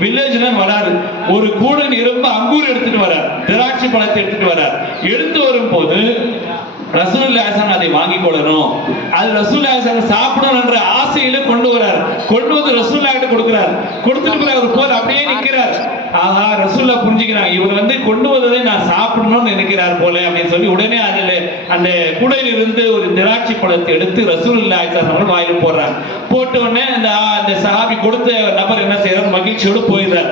வில்லேஜ்ல வராரு ஒரு கூடன் இரும்பு அங்கூர் எடுத்துட்டு வரார். திராட்சை பழத்தை எடுத்துட்டு வரார். எடுத்து வரும்போது ரசூல் ஹாசன் அதை வாங்கி கொள்ளணும். அது ரசூல் ஹாசன் சாப்பிடணும் என்ற ஆசையில கொண்டு வரார். கொண்டு வந்து ரசூல் ஆகிட்ட கொடுக்கிறார். கொடுத்துட்டு பிறகு அவர் போர் அப்படியே நிற்கிறார். ஆஹா ரசூல்லா புரிஞ்சுக்கிறாங்க. இவர் வந்து கொண்டு வந்ததை நான் சாப்பிடணும்னு நினைக்கிறார் போல அப்படின்னு சொல்லி உடனே அதுல அந்த குடையில் இருந்து ஒரு திராட்சை பழத்தை எடுத்து ரசூலுல்லா அவர்கள் வாயில் போடுறார் போட்ட உடனே அந்த அந்த சஹாபி கொடுத்த நபர் என்ன செய்யறாரு மகிழ்ச்சியோடு போயிடுறார்.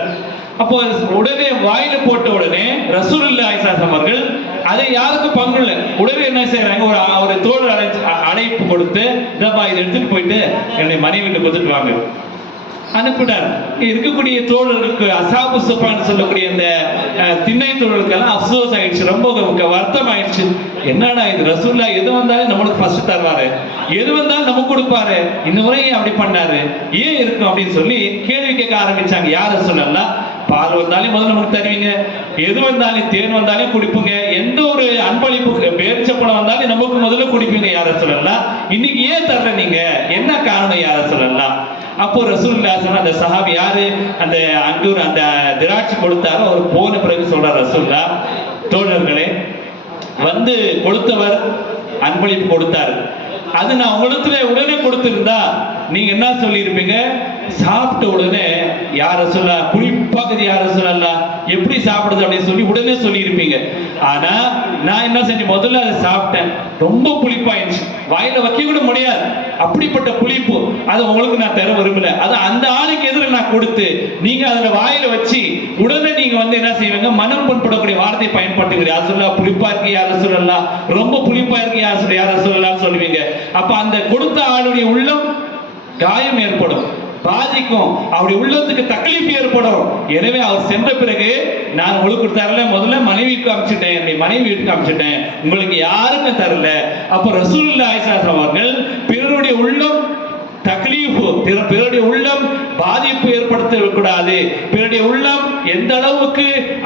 அப்போ உடனே வாயில போட்ட உடனே ரசூலுல்லா ஐசாஸ் அவர்கள் அதை யாருக்கும் பங்கு இல்லை. உடனே என்ன செய்யறாங்க ஒரு ஒரு தோல் அழைப்பு கொடுத்து இதப்பா இதை எடுத்துட்டு போயிட்டு என்னுடைய மனைவிட்டு கொடுத்துட்டு வாங்க. அனுப்பினார் இருக்கக்கூடிய தோழர்களுக்கு அசாபு சுப்பான்னு சொல்லக்கூடிய இந்த திண்ணை தோழர்களுக்கெல்லாம் அப்சோஸ் ஆயிடுச்சு. ரொம்ப வருத்தம் ஆயிடுச்சு. என்னடா இது? ரசூல்லா எது வந்தாலும் நம்மளுக்கு ஃபர்ஸ்ட் தருவாரு. எது வந்தாலும் நமக்கு கொடுப்பாரு. இந்த முறை அப்படி பண்ணாரு. ஏன் இருக்கும் அப்படின்னு சொல்லி கேள்வி கேட்க ஆரம்பிச்சாங்க. யார் ரசூல்லா பால் வந்தாலும் முதல்ல நமக்கு தருவீங்க. எது வந்தாலும் தேன் வந்தாலும் குடிப்புங்க. எந்த ஒரு அன்பளிப்பு பேரிச்சப்பழம் வந்தாலும் நமக்கு முதல்ல குடிப்பீங்க. யார சொல்லலாம் இன்னைக்கு ஏன் தர்ற நீங்க என்ன காரணம் யார சொல்லலாம் அப்போ ரசூல்லாசன் அந்த சஹாபி யாரு? அந்த அங்கூர் அந்த திராட்சை கொடுத்தாரோ அவர் போன பிறகு சொல்றார் ரசூல்லா தோழர்களே வந்து கொடுத்தவர் அன்பளிப்பு கொடுத்தார். அது நான் உங்களுத்துல உடனே கொடுத்திருந்தா நீங்க என்ன சொல்லியிருப்பீங்க? சாப்பிட்ட உடனே யார சொல்ல குறிப்பாக்குது யார சொல்லலாம் எப்படி சாப்பிடுது அப்படின்னு சொல்லி உடனே சொல்லியிருப்பீங்க. ஆனா நான் என்ன செஞ்சேன்? முதல்ல அதை சாப்பிட்டேன். ரொம்ப புளிப்பாயிடுச்சு வாயில வைக்க கூட அப்படிப்பட்ட புளிப்பு அது உங்களுக்கு நான் தர விரும்பல. அது அந்த ஆளுக்கு எதிர நான் கொடுத்து நீங்க அதுல வாயில வச்சு உடனே நீங்க வந்து என்ன செய்வீங்க? மனம் புண்படக்கூடிய வார்த்தை பயன்படுத்துகிறீங்க யார் சொல்லலாம் புளிப்பா இருக்கு யார சொல்லலாம் ரொம்ப புளிப்பா இருக்கு யார் சொல்ல யார சொல்லலாம் சொல்லுவீங்க. அப்ப அந்த கொடுத்த ஆளுடைய உள்ளம் காயம் ஏற்படும் பாதிக்கும். அவருடைய உள்ளத்துக்கு தக்களிப்பு ஏற்படும். எனவே அவர் சென்ற பிறகு நான் உங்களுக்கு தரல முதல்ல மனைவிக்கு அமைச்சிட்டேன் என்னுடைய மனைவி வீட்டுக்கு அமைச்சிட்டேன். உங்களுக்கு யாருமே தரல. அப்ப ரசூலுல்லாஹி பாதிப்பு ஏற்படுத்தக்கூடாது. பிறருடைய உள்ளம் எந்த அளவுக்கு